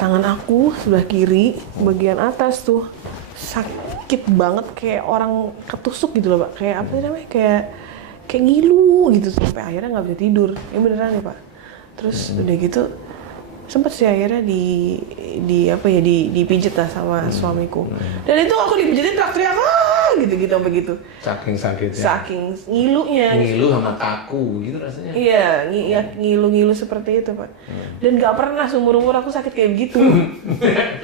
tangan aku sebelah kiri bagian atas tuh sakit banget kayak orang ketusuk gitu loh Pak. Kayak apa namanya? Kayak ngilu gitu sampai akhirnya nggak bisa tidur. Ya beneran ya Pak. Terus udah gitu sempet sih akhirnya dipijet lah sama suamiku. Dan itu aku dipijetin teriak-teriak gitu sampai gitu. Saking sakitnya. Saking ngilunya. Ngilu sama kaku gitu rasanya. Iya, ngilu seperti itu Pak. Dan nggak pernah seumur-umur aku sakit kayak begitu.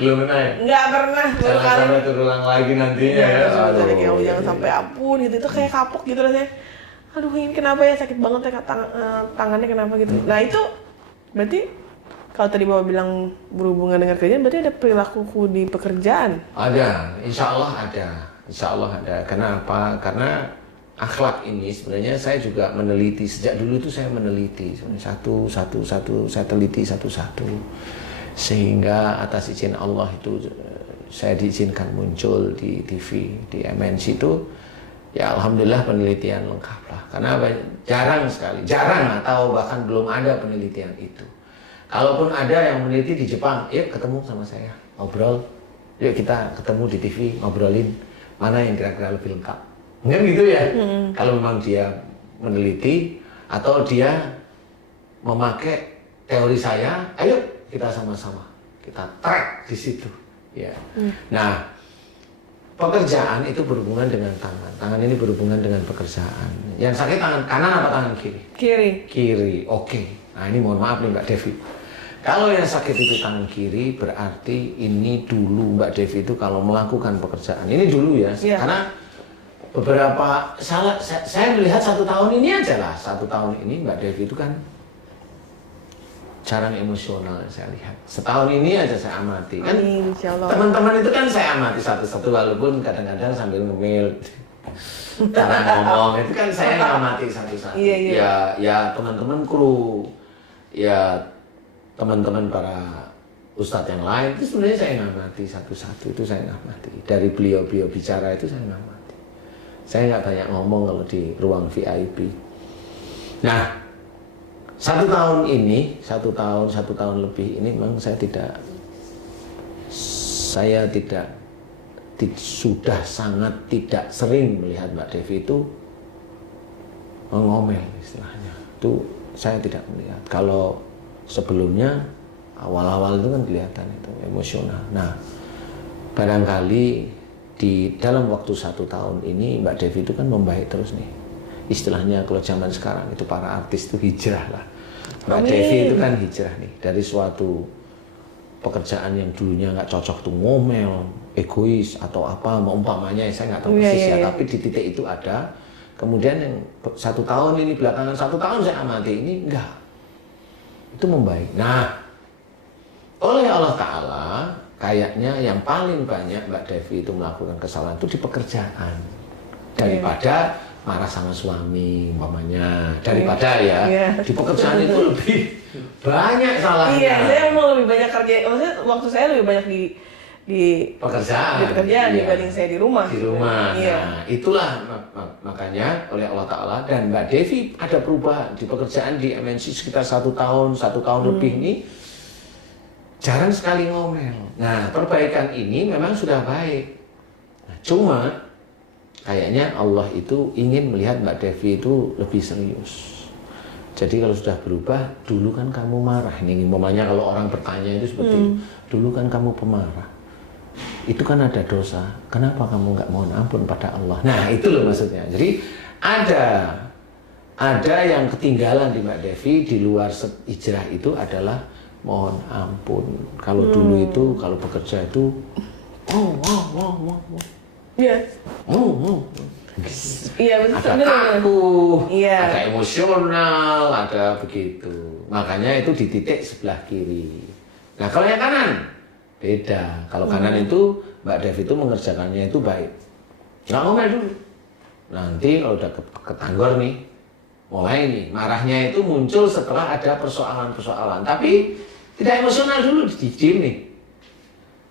Belum pernah ya? Nggak pernah. Jangan sampai terulang lagi nantinya ya. Jangan sampai ampun gitu. Itu kayak kapok gitu rasanya. Aduh ini kenapa ya sakit banget ya tangannya kenapa gitu. Nah itu berarti kalau tadi Bapak bilang berhubungan dengan kerjaan, berarti ada perilakuku di pekerjaan? Ada, insya Allah ada. Insya Allah ada. Kenapa? Karena akhlak ini sebenarnya saya juga meneliti. Sejak dulu itu saya meneliti. Satu, saya teliti satu-satu. Sehingga atas izin Allah itu saya diizinkan muncul di TV, di MNC itu. Ya Alhamdulillah penelitian lengkap lah. Karena jarang atau bahkan belum ada penelitian itu. Kalaupun ada yang meneliti di Jepang, yuk ketemu sama saya, ngobrol. Yuk kita ketemu di TV, ngobrolin mana yang kira-kira lebih lengkap. Kan gitu ya. Kalau memang dia meneliti atau dia memakai teori saya, ayo kita sama-sama. Kita track di situ. Ya. Nah, pekerjaan itu berhubungan dengan tangan. Tangan ini berhubungan dengan pekerjaan. Yang sakit tangan kanan apa tangan kiri? Kiri. Oke. Nah ini mohon maaf nih Mbak Devi. Kalau yang sakit itu tangan kiri berarti ini dulu Mbak Devi itu kalau melakukan pekerjaan. Ini dulu ya. Karena beberapa saya melihat 1 tahun ini aja lah. 1 tahun ini Mbak Devi itu kan jarang emosional saya lihat. Setahun ini aja saya amati kan. Teman-teman itu kan saya amati satu-satu walaupun kadang-kadang sambil ngemil. Cara ngomong itu kan saya ngamati satu-satu. Ya teman-teman kru, ya teman-teman para ustadz yang lain itu sebenarnya saya ngamati satu-satu itu saya ngamati. Dari beliau-beliau bicara itu saya ngamati. Saya nggak banyak ngomong kalau di ruang VIP. Nah, 1 tahun ini, 1 tahun lebih ini memang saya sudah sangat tidak sering melihat Mbak Devi itu mengomel istilahnya. Itu saya tidak melihat. Kalau sebelumnya awal-awal itu kan kelihatan itu emosional. Nah, barangkali di dalam waktu 1 tahun ini Mbak Devi itu kan membaik terus nih. Istilahnya kalau zaman sekarang itu para artis itu hijrah lah. Mbak Devi itu kan hijrah nih dari suatu pekerjaan yang dulunya nggak cocok tuh ngomel, egois atau apa umpamanya saya nggak tahu persis ya. Tapi di titik itu ada. Kemudian yang 1 tahun ini belakangan 1 tahun saya amati ini enggak. Itu membaik. Nah, oleh Allah Ta'ala kayaknya yang paling banyak Mbak Devi itu melakukan kesalahan itu di pekerjaan daripada marah sama suami umpamanya, daripada di pekerjaan itu lebih banyak salahnya. Iya, saya mau lebih banyak kerja, maksudnya waktu saya lebih banyak di pekerjaan dibanding saya di rumah. Nah itulah makanya oleh Allah Ta'ala dan Mbak Devi ada perubahan di pekerjaan di MNC sekitar 1 tahun lebih ini jarang sekali ngomel. Nah perbaikan ini memang sudah baik. Nah, cuma kayaknya Allah itu ingin melihat Mbak Devi itu lebih serius. Jadi kalau sudah berubah, dulu kan kamu marah. Ini umpamanya kalau orang bertanya itu seperti dulu kan kamu pemarah. Itu kan ada dosa. Kenapa kamu nggak mohon ampun pada Allah? Nah itu loh maksudnya. Jadi ada yang ketinggalan di Mbak Devi di luar hijrah itu adalah mohon ampun. Kalau dulu itu kalau bekerja itu Iya betul. Ada kaku, ada emosional, ada begitu. Makanya itu di titik sebelah kiri. Nah kalau yang kanan beda. Kalau kanan itu Mbak Devi itu mengerjakannya itu baik. Nggak ngomel dulu. Nanti kalau udah ketanggor nih, mulai nih marahnya itu muncul setelah ada persoalan-persoalan. Tapi tidak emosional dulu, diem nih.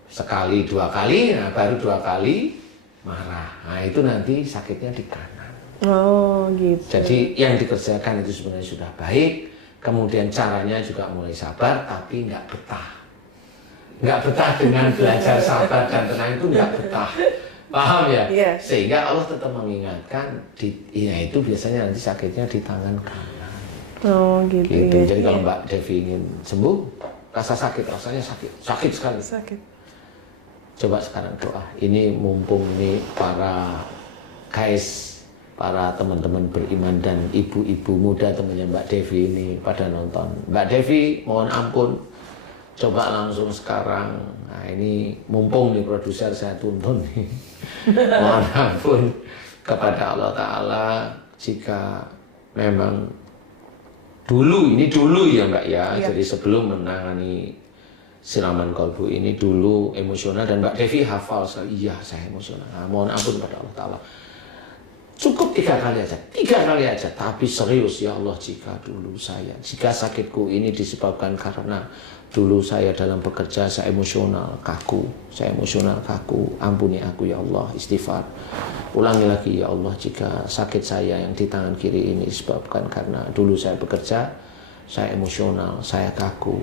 Sekali 2 kali, nah baru 2 kali marah. Nah itu nanti sakitnya di kanan. Oh gitu. Jadi yang dikerjakan itu sebenarnya sudah baik. Kemudian caranya juga mulai sabar, tapi nggak betah. nggak betah dengan belajar sabar dan tenang itu nggak betah. Paham ya? Yes. Sehingga Allah tetap mengingatkan, ya itu biasanya nanti sakitnya di tangan kanan. Oh gitu, Gitu. ya. Jadi kalau Mbak Devi ingin sembuh, rasa sakit, rasanya sakit sekali. Sakit. Coba sekarang doa. Ini mumpung nih para guys, para teman-teman beriman dan ibu-ibu muda temannya Mbak Devi ini pada nonton. Mbak Devi, mohon ampun. Coba langsung sekarang. Nah ini mumpung nih produser saya tuntun nih. Mohon ampun kepada Allah Ta'ala jika memang dulu ya Mbak ya. Jadi sebelum menangani siraman kolbu ini dulu emosional dan Mbak Devi hafal sekali. Iya saya emosional. Nah, mohon ampun kepada Allah Ta'ala. Cukup 3 kali aja, tapi serius ya Allah jika sakitku ini disebabkan karena dulu saya dalam bekerja saya emosional kaku, ampuni aku ya Allah, istighfar. Ulangi lagi ya Allah jika sakit saya yang di tangan kiri ini disebabkan karena dulu saya bekerja, saya emosional, saya kaku.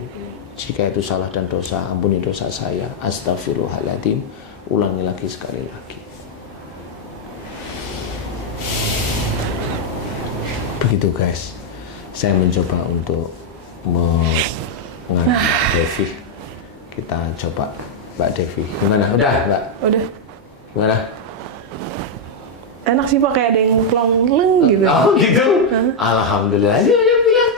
Jika itu salah dan dosa, ampuni dosa saya, astagfirullahaladzim. Ulangi lagi sekali lagi. Begitu guys, saya mencoba untuk mengangkat Mbak Devi. Kita coba Mbak Devi. Gimana? Udah Mbak? Udah. Gimana? Enak sih Pak, kayak ada yang plong-leng gitu. Oh gitu? Alhamdulillah. Dia bilang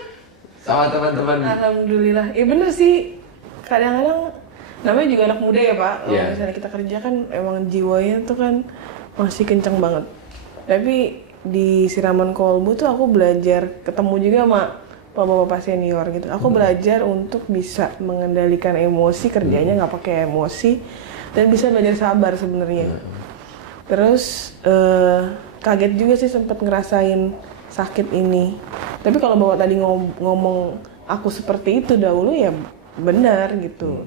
sama teman-teman. Alhamdulillah. Ya bener sih. Kadang-kadang namanya juga anak muda ya Pak. Kalau Yeah. misalnya kita kerja kan emang jiwanya tuh kan masih kencang banget. Tapi di siraman kolbu tuh aku belajar ketemu juga sama bapak-bapak senior gitu. Aku belajar untuk bisa mengendalikan emosi, kerjanya nggak pakai emosi, dan bisa belajar sabar sebenarnya. Terus kaget juga sih sempat ngerasain sakit ini. Tapi kalau bapak tadi ngomong aku seperti itu dahulu ya benar gitu.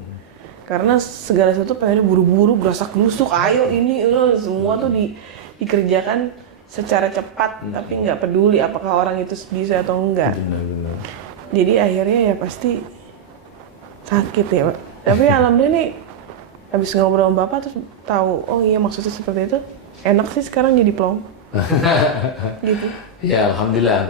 Karena segala sesuatu pengen buru-buru, gerasak-gerusuk, ayo ini semua tuh dikerjakan secara cepat, tapi nggak peduli apakah orang itu bisa atau enggak. Benar. Jadi akhirnya ya pasti sakit ya Pak. Tapi alhamdulillah nih habis ngobrol sama bapak terus tahu, oh iya maksudnya seperti itu. Enak sih sekarang jadi plong. Gitu. Ya alhamdulillah,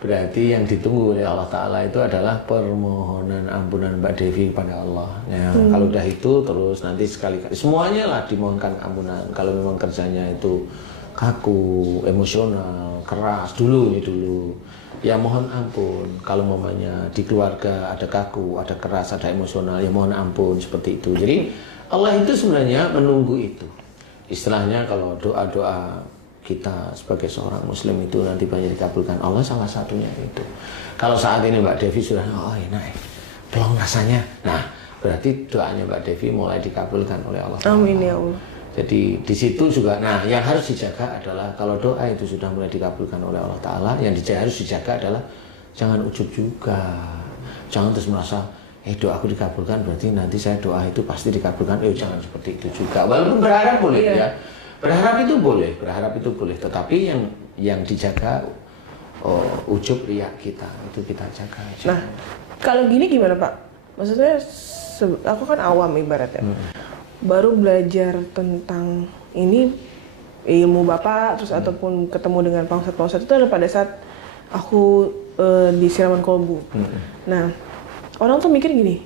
berarti yang ditunggu oleh Allah Ta'ala itu adalah permohonan ampunan Mbak Devi kepada Allah. Ya, kalau udah itu terus nanti sekali-kali semuanya lah dimohonkan ampunan. Kalau memang kerjanya itu kaku, emosional, keras dulu, ya mohon ampun. Kalau mamanya di keluarga ada kaku, ada keras, ada emosional, ya mohon ampun seperti itu. Jadi Allah itu sebenarnya menunggu itu. Istilahnya kalau doa-doa kita sebagai seorang muslim itu nanti banyak dikabulkan Allah, salah satunya itu. Kalau saat ini Mbak Devi sudah enak, plong rasanya. Nah, berarti doanya Mbak Devi mulai dikabulkan oleh Allah. Amin ya Allah. Jadi di situ juga, nah yang harus dijaga adalah kalau doa itu sudah mulai dikabulkan oleh Allah Ta'ala, yang harus dijaga adalah jangan ujub juga. Jangan terus merasa, doaku dikabulkan berarti nanti saya doa itu pasti dikabulkan. Jangan seperti itu juga. Walaupun berharap boleh ya. Berharap itu boleh. Tetapi yang dijaga ujub riak kita, itu kita jaga. Nah, kalau gini gimana Pak? Maksudnya aku kan awam ibaratnya. Baru belajar tentang ini ilmu Bapak terus ataupun ketemu dengan Pak Ustadz itu adalah pada saat aku di siraman kolbu. Nah, orang tuh mikir gini,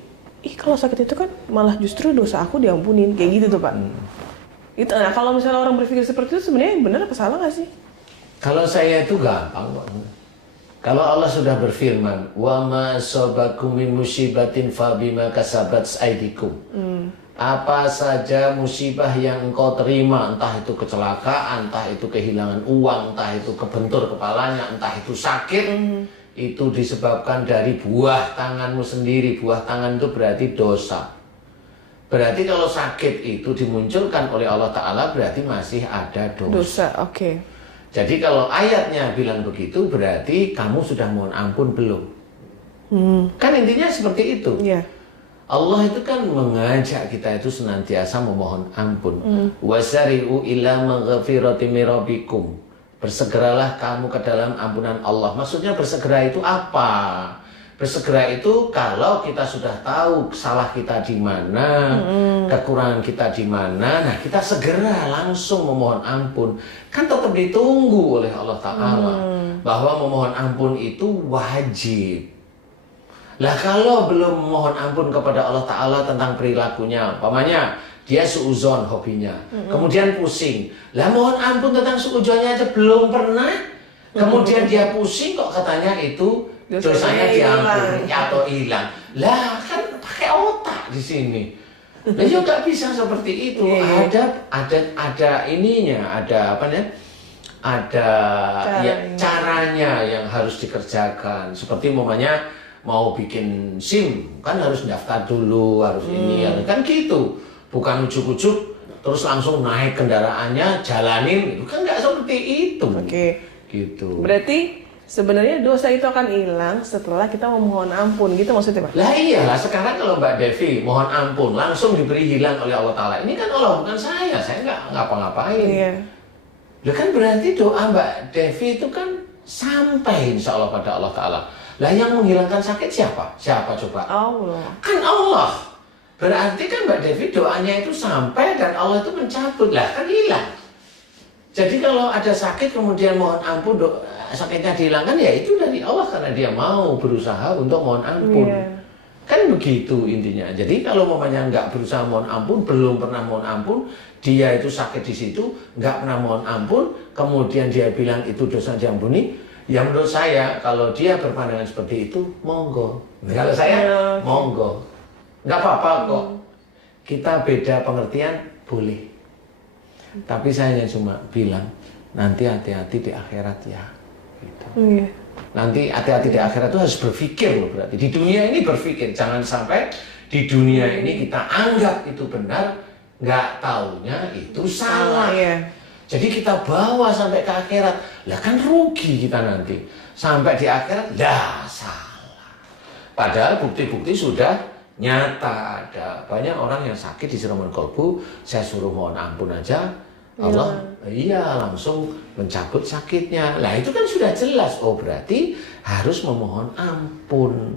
kalau sakit itu kan malah justru dosa aku diampunin, kayak gitu tuh Pak. Itu, nah kalau misalnya orang berpikir seperti itu sebenarnya benar apa salah nggak sih? Kalau saya itu gampang. Kalau Allah sudah berfirman, wa ma asabakum min musibatin fa bima kasabat aydikum. Apa saja musibah yang engkau terima, entah itu kecelakaan, entah itu kehilangan uang, entah itu kebentur kepalanya, entah itu sakit, itu disebabkan dari buah tanganmu sendiri. Buah tangan itu berarti dosa. Berarti kalau sakit itu dimunculkan oleh Allah Ta'ala berarti masih ada dosa. Dosa, oke. Jadi kalau ayatnya bilang begitu berarti kamu sudah mohon ampun belum? Kan intinya seperti itu. Iya. Allah itu kan mengajak kita itu senantiasa memohon ampun. Wasari'u ila maghfirati min rabbikum. Bersegeralah kamu ke dalam ampunan Allah. Maksudnya bersegera itu apa? Bersegera itu kalau kita sudah tahu salah kita di mana, kekurangan kita di mana, nah kita segera langsung memohon ampun. Kan tetap ditunggu oleh Allah Ta'ala. Bahwa memohon ampun itu wajib. Lah kalau belum memohon ampun kepada Allah Ta'ala tentang perilakunya, umpamanya dia suuzon hobinya, kemudian pusing. Lah mohon ampun tentang suuzonnya aja belum pernah. Kemudian dia pusing kok katanya itu dosanya diampuni atau hilang. Lah kan pakai otak di sini. Nah, ya nggak bisa seperti itu. Ada ininya, ada apa namanya? Ada caranya yang harus dikerjakan. Seperti umpamanya mau bikin SIM kan harus daftar dulu, harus ini, kan gitu. Bukan ujuk-ujuk terus langsung naik kendaraannya, jalanin, itu kan nggak seperti itu. Gitu. Berarti sebenarnya dosa itu akan hilang setelah kita memohon ampun, gitu maksudnya Pak? Lah iyalah, sekarang kalau Mbak Devi mohon ampun langsung diberi hilang oleh Allah Ta'ala. Ini kan Allah, bukan saya nggak ngapa-ngapain. Iya. Lah kan berarti doa Mbak Devi itu kan sampai insya Allah pada Allah Ta'ala. Lah yang menghilangkan sakit siapa? Siapa coba? Allah. Kan Allah. Berarti kan Mbak Devi doanya itu sampai dan Allah itu mencabut. Lah kan hilang. Jadi kalau ada sakit kemudian mohon ampun, sakitnya dihilangkan, ya itu dari Allah karena dia mau berusaha untuk mohon ampun. Kan begitu intinya. Jadi kalau mamanya nggak berusaha mohon ampun, belum pernah mohon ampun, dia itu sakit di situ, nggak pernah mohon ampun, kemudian dia bilang itu dosa diampuni, ya menurut saya kalau dia berpandangan seperti itu, monggo. Kalau saya, monggo. Nggak apa-apa kok. Kita beda pengertian, boleh. Tapi saya hanya cuma bilang, nanti hati-hati di akhirat ya. Gitu. Nanti hati-hati di akhirat itu harus berpikir loh berarti. Di dunia ini berpikir, jangan sampai di dunia ini kita anggap itu benar, nggak taunya itu salah. Jadi kita bawa sampai ke akhirat, lah kan rugi kita nanti. Sampai di akhirat, lah salah. Padahal bukti-bukti sudah nyata ada. Banyak orang yang sakit di seruman kolbu, saya suruh mohon ampun aja, Allah langsung mencabut sakitnya. Lah itu kan sudah jelas. Oh berarti harus memohon ampun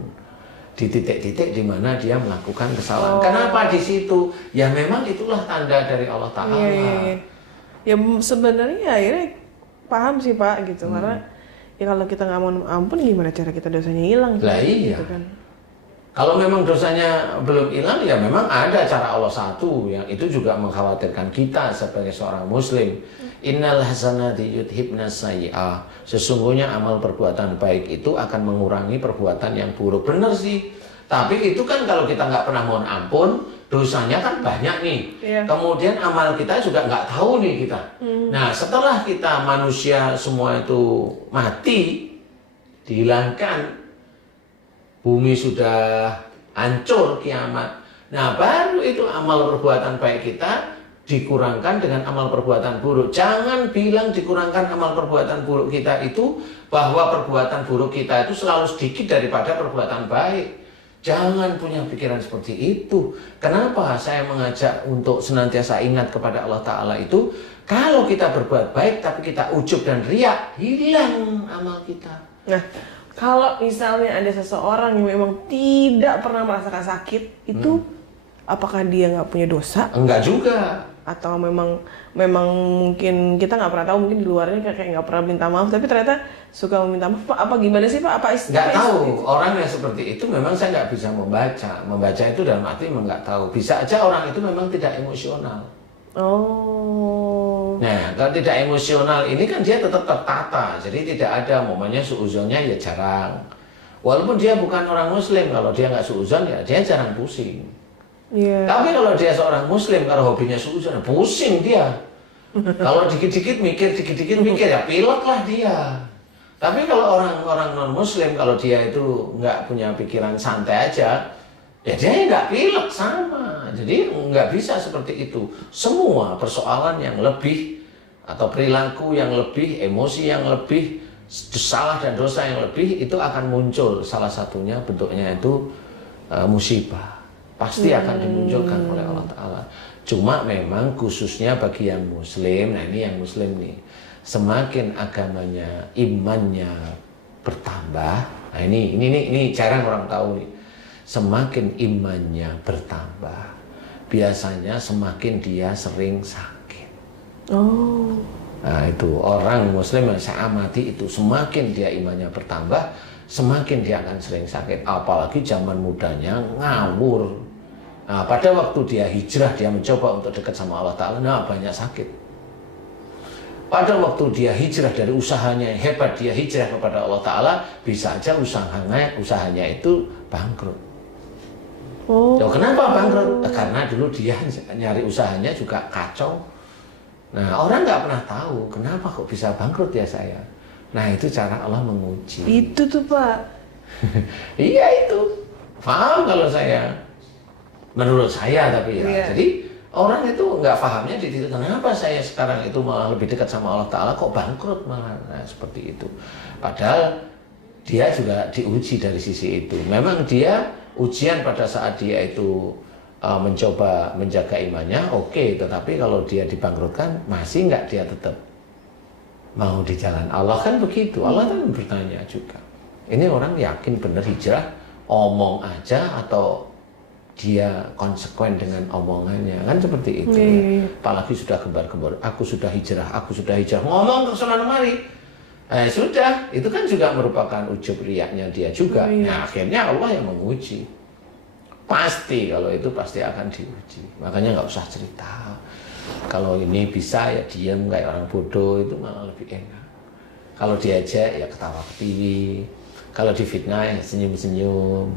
di titik-titik di mana dia melakukan kesalahan. Kenapa di situ? Ya memang itulah tanda dari Allah Ta'ala. Ya sebenarnya akhirnya paham sih Pak gitu. Karena ya kalau kita nggak mohon ampun, gimana cara kita dosanya hilang? Lah iya. Gitu kan. Kalau memang dosanya belum hilang, ya memang ada cara Allah satu yang itu juga mengkhawatirkan kita sebagai seorang muslim. Innal hasanati yudhibnas sayyi'ah. Sesungguhnya amal perbuatan baik itu akan mengurangi perbuatan yang buruk. Benar sih. Tapi itu kan kalau kita nggak pernah mohon ampun, dosanya kan banyak nih. Kemudian amal kita juga nggak tahu nih kita. Nah setelah kita manusia semua itu mati, dihilangkan, bumi sudah hancur kiamat. Nah baru itu amal perbuatan baik kita dikurangkan dengan amal perbuatan buruk. Jangan bilang dikurangkan amal perbuatan buruk kita itu bahwa perbuatan buruk kita itu selalu sedikit daripada perbuatan baik. Jangan punya pikiran seperti itu. Kenapa saya mengajak untuk senantiasa ingat kepada Allah Ta'ala itu? Kalau kita berbuat baik tapi kita ujub dan riak, hilang amal kita. Nah, kalau misalnya ada seseorang yang memang tidak pernah merasakan sakit, itu apakah dia nggak punya dosa? Enggak juga. Atau memang mungkin kita nggak pernah tahu, mungkin di luarnya kayak nggak pernah minta maaf, tapi ternyata suka meminta maaf. Pak, apa gimana sih Pak? Apa nggak tahu itu? Orang yang seperti itu memang saya nggak bisa membaca itu dalam arti memang nggak tahu. Bisa aja orang itu memang tidak emosional. Nah, kalau tidak emosional ini kan dia tetap tertata, jadi tidak ada momennya suuzonnya ya jarang. Walaupun dia bukan orang muslim, kalau dia nggak suuzon ya dia jarang pusing. Tapi kalau dia seorang muslim, kalau hobinya suuzon, pusing dia. Kalau dikit-dikit mikir ya pilek lah dia. Tapi kalau orang non muslim, kalau dia itu nggak punya pikiran santai aja, ya dia nggak pilek sama. Jadi nggak bisa seperti itu. Semua persoalan yang lebih atau perilaku yang lebih, emosi yang lebih, salah dan dosa yang lebih itu akan muncul. Salah satunya bentuknya itu musibah. Pasti akan dimunculkan oleh Allah Ta'ala. Cuma memang khususnya bagi yang muslim, nah ini yang muslim nih, semakin agamanya, imannya bertambah, Nah, ini jarang orang tahu nih. Semakin imannya bertambah, biasanya semakin dia sering sakit. Oh. Nah, itu orang muslim yang saya amati itu semakin dia imannya bertambah, semakin dia akan sering sakit. Apalagi zaman mudanya ngawur. Nah, pada waktu dia hijrah, dia mencoba untuk dekat sama Allah Ta'ala, nah banyak sakit. Pada waktu dia hijrah dari usahanya yang hebat, dia hijrah kepada Allah Ta'ala, bisa aja usahanya itu bangkrut. Oh. Loh, kenapa bangkrut? Karena dulu dia nyari usahanya juga kacau. Nah, orang nggak pernah tahu kenapa kok bisa bangkrut ya saya. Nah, itu cara Allah menguji. Itu tuh Pak. Iya itu. Paham kalau saya. Menurut saya tapi ya. Iya. Jadi orang itu nggak pahamnya di titik kenapa saya sekarang itu malah lebih dekat sama Allah Ta'ala kok bangkrut malah. Nah, seperti itu. Padahal dia juga diuji dari sisi itu. Memang dia ujian pada saat dia itu mencoba menjaga imannya, oke. Tetapi kalau dia dibangkrutkan, masih nggak dia tetap mau di jalan Allah, kan begitu. Allah kan bertanya juga. Ini orang yakin benar hijrah, omong aja atau dia konsekuen dengan omongannya, kan seperti itu. Apalagi sudah gembar-gembar, aku sudah hijrah, ngomong ke sana kemari. Sudah, itu kan juga merupakan ujub riaknya dia juga. Nah, akhirnya Allah yang menguji. Pasti kalau itu pasti akan diuji. Makanya nggak usah cerita. Kalau ini bisa ya diam kayak orang bodoh, itu malah lebih enak. Kalau diajak ya ketawa ketiwi. Kalau difitnah ya senyum-senyum.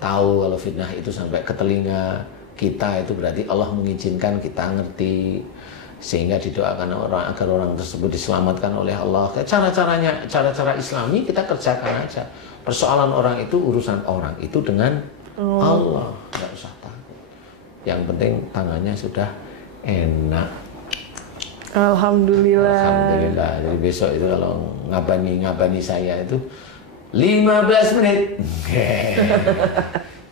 Tahu kalau fitnah itu sampai ke telinga kita, itu berarti Allah mengizinkan kita ngerti. Sehingga didoakan orang agar orang tersebut diselamatkan oleh Allah. Cara-cara Islami kita kerjakan aja. Persoalan orang itu urusan orang itu dengan Allah, nggak usah takut. Yang penting tangannya sudah enak. Alhamdulillah. Alhamdulillah. Jadi besok itu kalau ngabani saya itu 15 menit.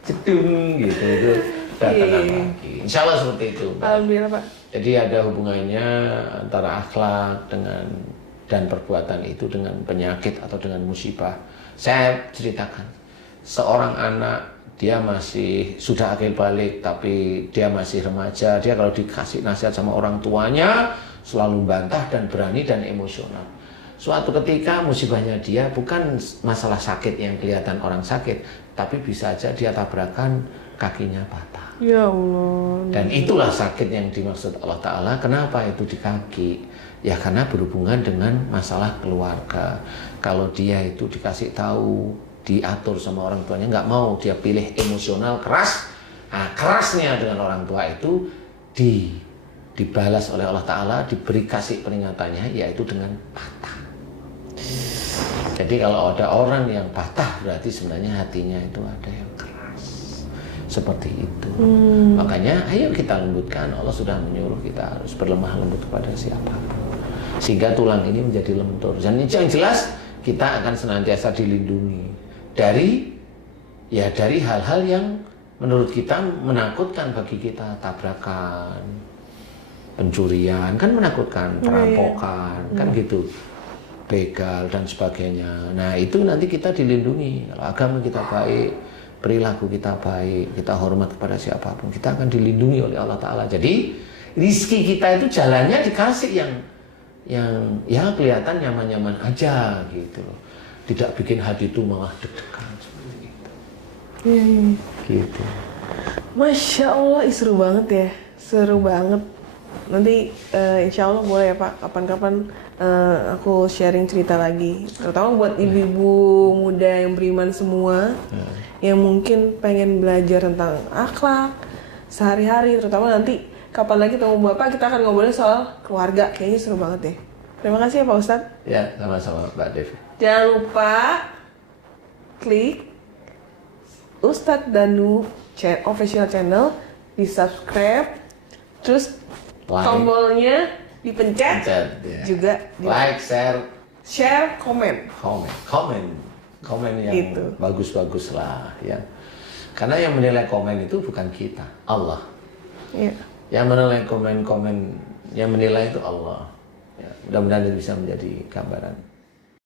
Cedung gitu itu udah tenang lagi. Insya Allah seperti itu. Alhamdulillah Pak. Jadi ada hubungannya antara akhlak dan perbuatan itu dengan penyakit atau dengan musibah. Saya ceritakan, seorang anak dia masih sudah akil balik tapi dia masih remaja, dia kalau dikasih nasihat sama orang tuanya selalu bantah dan berani dan emosional. Suatu ketika musibahnya dia bukan masalah sakit yang kelihatan orang sakit, tapi bisa aja dia tabrakan kakinya patah. Ya Allah. Dan itulah sakit yang dimaksud Allah Ta'ala. Kenapa itu di kaki? Ya karena berhubungan dengan masalah keluarga. Kalau dia itu dikasih tahu, diatur sama orang tuanya, nggak mau, dia pilih emosional keras. Nah, kerasnya dengan orang tua itu dibalas oleh Allah Ta'ala, diberi kasih peringatannya, yaitu dengan patah. Jadi kalau ada orang yang patah, berarti sebenarnya hatinya itu ada yang keras. Seperti itu. Makanya ayo kita lembutkan. Allah sudah menyuruh kita harus berlemah lembut kepada siapapun. Sehingga tulang ini menjadi lentur. Dan yang jelas kita akan senantiasa dilindungi dari hal-hal yang menurut kita menakutkan bagi kita. Tabrakan, pencurian kan menakutkan, perampokan kan gitu, begal dan sebagainya. Nah itu nanti kita dilindungi. Kalau agama kita baik, perilaku kita baik, kita hormat kepada siapapun, kita akan dilindungi oleh Allah Ta'ala. Jadi rizki kita itu jalannya dikasih yang ya kelihatan nyaman-nyaman aja gitu loh. Tidak bikin hati itu malah deg-degan seperti itu. Gitu. Masya Allah, seru banget ya, seru banget. Nanti insya Allah boleh ya Pak, kapan-kapan aku sharing cerita lagi. Terutama buat ibu-ibu muda yang beriman semua, yang mungkin pengen belajar tentang akhlak sehari-hari. Terutama nanti kapan lagi ketemu Bapak, kita akan ngobrolin soal keluarga. Kayaknya seru banget deh. Terima kasih ya Pak Ustadz. Ya, sama-sama Mbak Devi. Jangan lupa klik Ustadz Danu official channel, di subscribe, terus tombolnya dipencet, ya. Juga like, share, komen yang gitu. Bagus-bagus lah ya. Karena yang menilai komen itu bukan kita, Allah. Ya. Yang menilai komen yang menilai itu Allah. Ya, mudah-mudahan bisa menjadi gambaran.